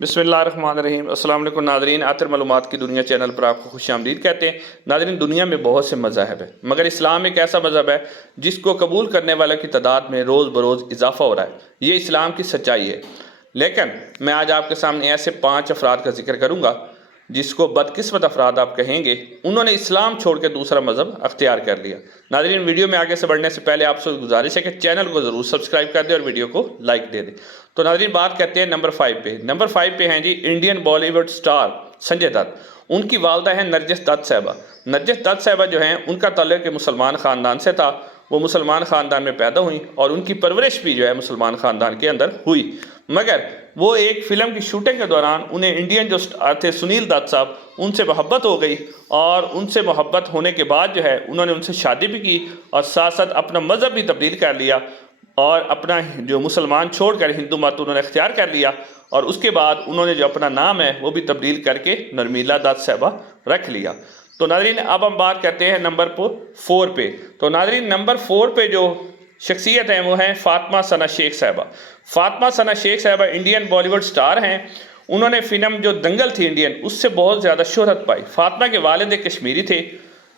बिस्मिल्लाहिर्रहमानिर्रहीम। अस्सलाम वालेकुम नाज़रीन, आतिर मालूमात की दुनिया चैनल पर आपको खुश आमदीद कहते हैं। नाज़रीन, दुनिया में बहुत से मज़हब है, मगर इस्लाम एक ऐसा मज़हब है जिसको कबूल करने वालों की तादाद में रोज़ बरोज़ इजाफा हो रहा है। ये इस्लाम की सच्चाई है। लेकिन मैं आज आपके सामने ऐसे 5 अफराद का जिक्र करूँगा जिसको बदकिस्मत अफराद आप कहेंगे, उन्होंने इस्लाम छोड़ के दूसरा मज़हब अख्तियार कर लिया। नाज़रीन, वीडियो में आगे से बढ़ने से पहले आपसे गुजारिश है कि चैनल को ज़रूर सब्सक्राइब कर दें और वीडियो को लाइक दे दें। तो नाज़रीन, बात करते हैं नंबर 5 पे। नंबर 5 पे हैं जी इंडियन बॉलीवुड स्टार संजय दत्त। उनकी वालदा है नरगिस दत्त साहिबा। नरगिस दत्त साहिबा जो हैं, उनका ताल्लुक मुसलमान ख़ानदान से था। वो मुसलमान ख़ानदान में पैदा हुई और उनकी परवरिश भी जो है मुसलमान ख़ानदान के अंदर हुई। मगर वो एक फ़िल्म की शूटिंग के दौरान उन्हें इंडियन जो स्टार थे सुनील दत्त साहब, उनसे मोहब्बत हो गई और उनसे मोहब्बत होने के बाद जो है उन्होंने उनसे शादी भी की और साथ साथ अपना मज़हब भी तब्दील कर लिया और अपना जो मुसलमान छोड़कर हिंदू मत उन्होंने इख्तियार कर लिया। और उसके बाद उन्होंने जो अपना नाम है वो भी तब्दील करके नरमीला दत्त साहिबा रख लिया। तो नाज़रीन, अब हम बात करते हैं नंबर 4 पे। तो नाज़रीन, नंबर 4 पे जो शख्सियत हैं वो हैं फ़ातिमा सना शेख साहिबा। फ़ातिमा सना शेख साहिबा इंडियन बॉलीवुड स्टार हैं। उन्होंने फ़िल्म जो दंगल थी इंडियन, उससे बहुत ज़्यादा शोहरत पाई। फ़ातिमा के वालिद एक कश्मीरी थे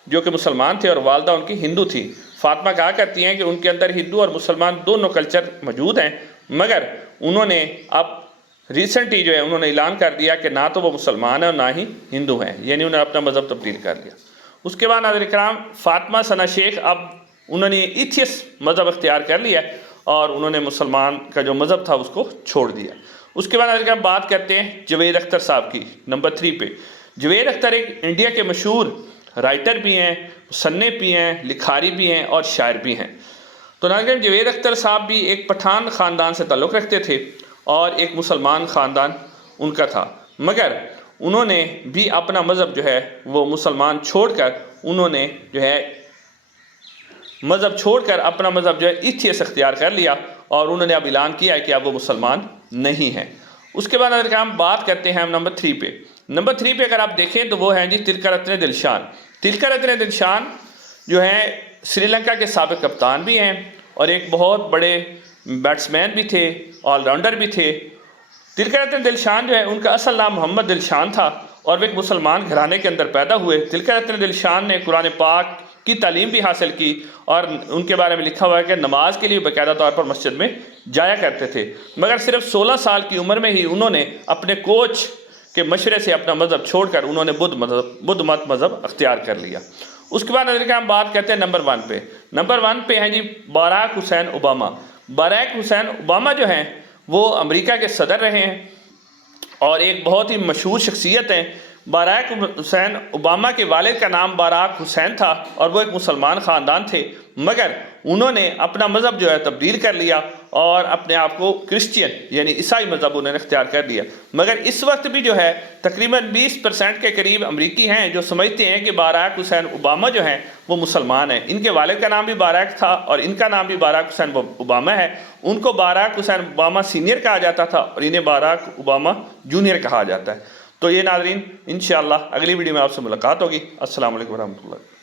जो कि मुसलमान थे और वालदा उनकी हिंदू थी। फ़ातिमा कहा करती हैं कि उनके अंदर हिंदू और मुसलमान दोनों कल्चर मौजूद हैं, मगर उन्होंने अब रिसेंटली जो है उन्होंने ऐलान कर दिया कि ना तो वो मुसलमान हैं और ना ही हिंदू हैं, यानी उन्होंने अपना मज़हब तब्दील कर लिया। उसके बाद नाज़रीन किराम, फ़ातिमा सना शेख अब उन्होंने एथियस मज़हब अख्तियार कर लिया और उन्होंने मुसलमान का जो मज़हब था उसको छोड़ दिया। उसके बाद नाज़रीन बात करते हैं जवेद अख्तर साहब की। नंबर 3 पे जवेद अख्तर एक इंडिया के मशहूर राइटर भी हैं, मुसन्निफ़ भी हैं, लिखारी भी हैं और शायर भी हैं। तो नाज़रीन, जवेद अख्तर साहब भी एक पठान ख़ानदान से ताल्लुक़ रखते थे और एक मुसलमान ख़ानदान उनका था, मगर उन्होंने भी अपना मज़हब जो है वो मुसलमान छोड़कर उन्होंने जो है मज़हब छोड़कर अपना मज़हब जो है एथियस अख्तियार कर लिया और उन्होंने अब ऐलान किया है कि अब वो मुसलमान नहीं हैं। उसके बाद अगर हम बात करते हैं नंबर 3 पे। नंबर 3 पे अगर आप देखें तो वो हैं जी तिलकरत्ने दिलशान। तिलकरत्ने दिलशान जो हैं श्रीलंका के साबिक़ कप्तान भी हैं और एक बहुत बड़े बैट्समैन भी थे, ऑलराउंडर भी थे। तिलकरत्ने दिलशान जो है, उनका असल नाम मोहम्मद दिलशान था और वे एक मुसलमान घराने के अंदर पैदा हुए। तिलकरत्ने दिलशान ने कुरान पाक की तालीम भी हासिल की और उनके बारे में लिखा हुआ है कि नमाज के लिए बाकायदा तौर पर मस्जिद में जाया करते थे, मगर सिर्फ 16 साल की उम्र में ही उन्होंने अपने कोच के मशवरे से अपना मज़हब छोड़कर उन्होंने बुद्ध मत मज़हब अख्तियार कर लिया। उसके बाद हम बात करते हैं नंबर 1 पे। नंबर 1 पे हैं जी Barack Hussein Obama. Barack Hussein Obama जो हैं वो अमेरिका के सदर रहे हैं और एक बहुत ही मशहूर शख्सियत हैं। बराक हुसैन ओबामा के वालिद का नाम बराक हुसैन था और वो एक मुसलमान ख़ानदान थे, मगर उन्होंने अपना मज़हब जो है तब्दील कर लिया और अपने आप को क्रिश्चियन यानी ईसाई मज़हब उन्होंने इख्तियार कर लिया। मगर इस वक्त भी जो है तकरीबन 20% के करीब अमरीकी हैं जो समझते हैं कि बराक हुसैन ओबामा जो हैं वो मुसलमान हैं। इनके वालिद का नाम भी बराक था और इनका नाम भी बराक हुसैन ओबामा है। उनको बराक हुसैन ओबामा सीनियर कहा जाता था और इन्हें बराक ओबामा जूनियर कहा जाता है। तो ये नाज़रीन, इंशाअल्लाह अगली वीडियो में आपसे मुलाकात होगी। अस्सलाम वालेकुम रहमतुल्लाह।